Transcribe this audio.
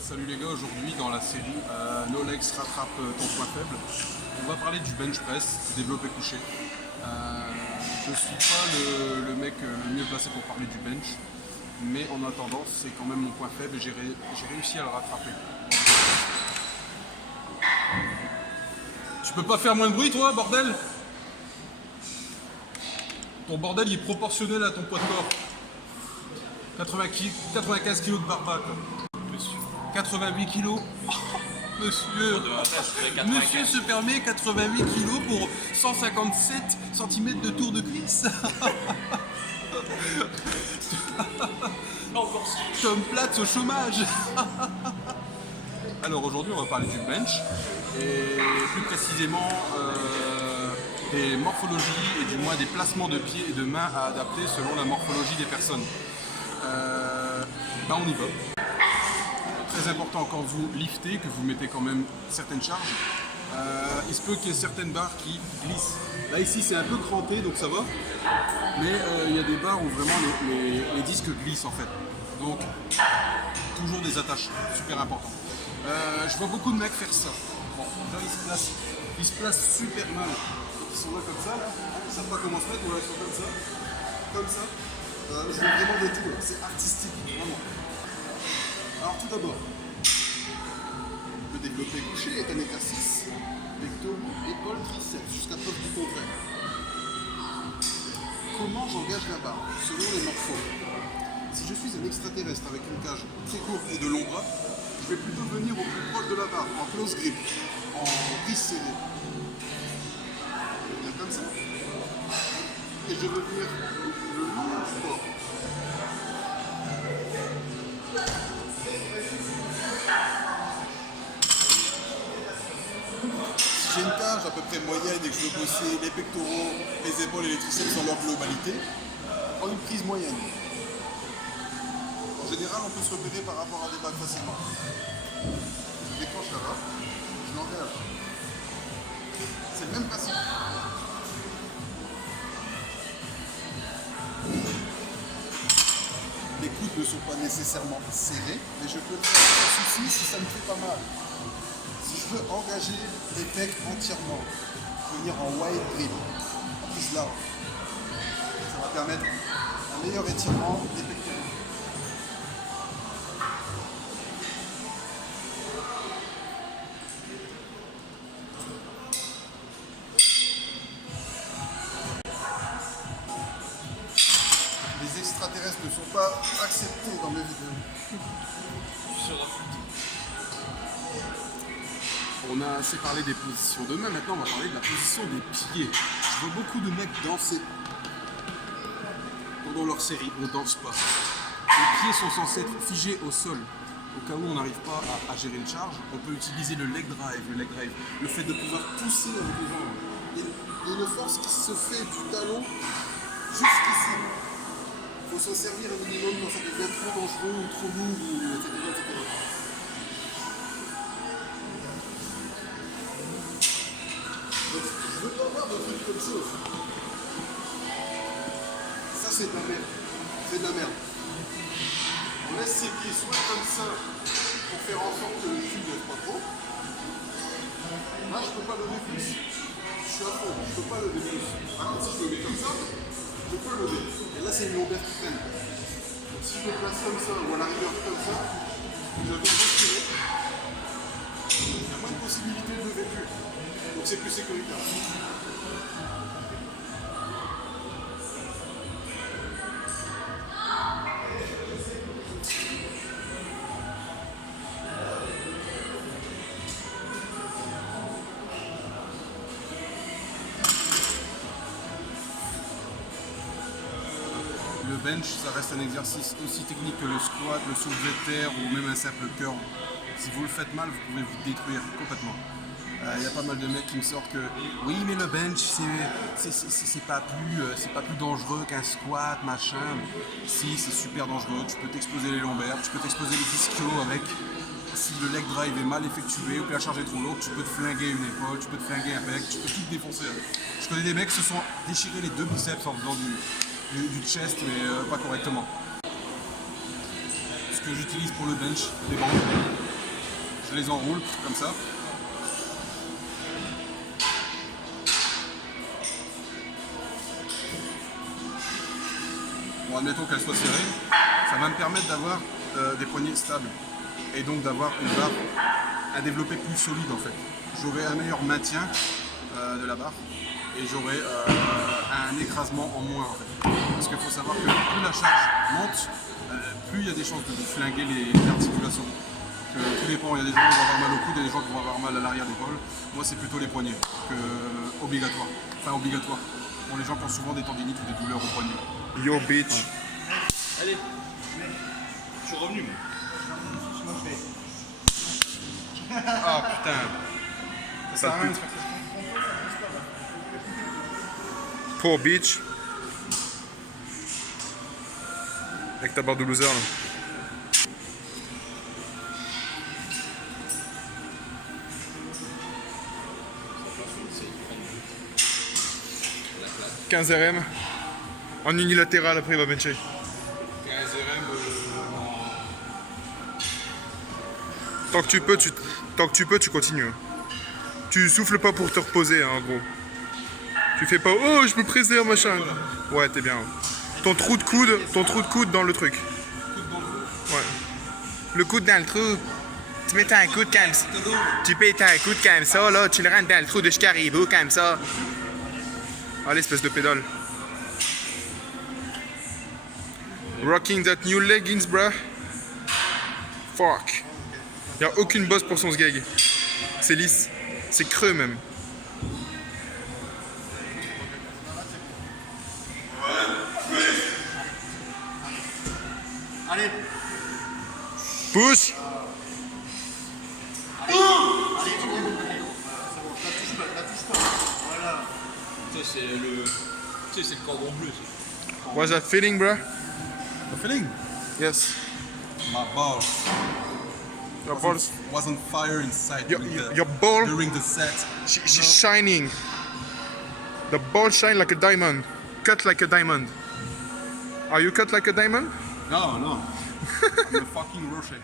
Salut les gars, aujourd'hui dans la série No Legs rattrape ton point faible, on va parler du bench press, développé couché. Je suis pas le mec le mieux placé pour parler du bench, mais en attendant c'est quand même mon point faible et j'ai réussi à le rattraper. Tu peux pas faire moins de bruit toi, bordel? Ton bordel il est proportionnel à ton poids de corps. 95 kg de barbac quoi. 88 kilos. Monsieur se permet 88 kilos pour 157 cm de tour de cuisse. Tom Platz au chômage. Alors aujourd'hui on va parler du bench et plus précisément des morphologies et du moins des placements de pieds et de mains à adapter selon la morphologie des personnes. On y va. Très important quand vous liftez, que vous mettez quand même certaines charges. Il se peut qu'il y ait certaines barres qui glissent. Là ici c'est un peu cranté donc ça va, mais il y a des barres où vraiment les disques glissent en fait. Donc toujours des attaches, super important. Je vois beaucoup de mecs faire ça. Bon, là ils se placent super mal. Ils sont là comme ça, ils ne savent pas comment se mettre, ou là ils sont comme ça. Je veux vraiment de tout, c'est artistique, vraiment. Alors tout d'abord, le développé couché est un exercice pectoraux, épaules, triceps, jusqu'à preuve du contraire. Comment j'engage la barre? Selon les morphos. Si je suis un extraterrestre avec une cage très courte et de longs bras, je vais plutôt venir au plus proche de la barre, en close grip, en prise serrée. Je vais venir comme ça. Et je veux venir le long du bord. Si j'ai une cage à peu près moyenne et que je veux bosser les pectoraux, les épaules et les triceps dans leur globalité, je prends une prise moyenne. En général, on peut se repérer par rapport à des bagues facilement. Je décroche là-bas, je l'engage. C'est le même principe. Les coudes ne sont pas nécessairement serrés, mais je peux le faire sans souci si ça me fait pas mal. Si je veux engager les pecs entièrement, venir en wide grip, en plus là, ça va permettre un meilleur étirement des pectoraux. Les extraterrestres ne sont pas acceptés dans mes vidéos. On a assez parlé des positions de main, maintenant on va parler de la position des pieds. Je vois beaucoup de mecs danser pendant leur série, on ne danse pas. Les pieds sont censés être figés au sol. Au cas où on n'arrive pas à gérer une charge, on peut utiliser le leg drive, le fait de pouvoir pousser avec les jambes. Et une force qui se fait du talon jusqu'ici. Il faut s'en servir un minimum quand ça devient trop dangereux ou trop lourd, etc. Donc, je veux pas avoir de trucs comme ça. Ça, c'est de la merde. C'est de la merde. On laisse ses pieds soit comme ça pour faire en sorte que le cul ne lève pas trop. Là, je peux pas lever plus. Je suis à fond, je peux pas lever plus. Par contre, si je le mets comme ça, je peux lever. Et là, c'est une lombaire qui traîne. Donc, si je me place comme ça ou à l'arrière comme ça, je vais respirer. Il y a moins de possibilités de lever plus. Donc, c'est plus sécuritaire. Le bench, ça reste un exercice aussi technique que le squat, le soulevé de terre ou même un simple curl. Si vous le faites mal, vous pouvez vous détruire complètement. Il y a pas mal de mecs qui me sortent que oui, mais le bench, c'est pas plus dangereux qu'un squat, machin. Si, c'est super dangereux. Tu peux t'exploser les lombaires, tu peux t'exploser les ischios avec. Si le leg drive est mal effectué ou que la charge est trop lourde, tu peux te flinguer une épaule, tu peux te flinguer un bec, tu peux tout te défoncer avec. Je connais des mecs qui se sont déchirés les deux biceps en faisant du chest, mais pas correctement. Ce que j'utilise pour le bench, les bandes. Je les enroule comme ça. Bon, admettons qu'elle soit serrée, ça va me permettre d'avoir des poignées stables et donc d'avoir une barre à développer plus solide en fait. J'aurai un meilleur maintien de la barre et j'aurai un écrasement en moins en fait. Parce qu'il faut savoir que plus la charge monte, plus il y a des chances de flinguer les articulations. Tout dépend, il y a des gens qui vont avoir mal au coude, il y a des gens qui vont avoir mal à l'arrière d'épaule. Moi c'est plutôt les poignets que obligatoire. Enfin obligatoire. Pour les gens qui ont souvent des tendinites ou des douleurs au poignet. Yo bitch. Allez, je suis revenu. Ah putain. Ça sert à rien de faire ça. Poor bitch. Avec ta barre de loser là. « 15 RM en unilatéral, après il va bencher. 15 RM. Tant que tu peux, tu continues. Tu souffles pas pour te reposer, hein, en gros. Tu fais pas oh je me préserve machin. Ouais, t'es bien. Ton trou de coude dans le truc. Ouais. Le coude dans le trou. Tu mets un coude comme ça. Tu pètes un coude comme ça, là, tu le rentres dans le trou de Chicaribou comme ça. Ah, l'espèce de pédale. Rocking that new leggings, bruh. Fuck. Y'a aucune bosse pour son sgeg. C'est lisse. C'est creux même. Allez, Push. c'est le cordon bleu. Ça. What's that feeling, bruh? The feeling? Yes. My balls Your balls. was on fire inside Your ball. during the set. She's shining. The ball shine like a diamond. Cut like a diamond. Are you cut like a diamond? No, no. I'm a fucking Rocher.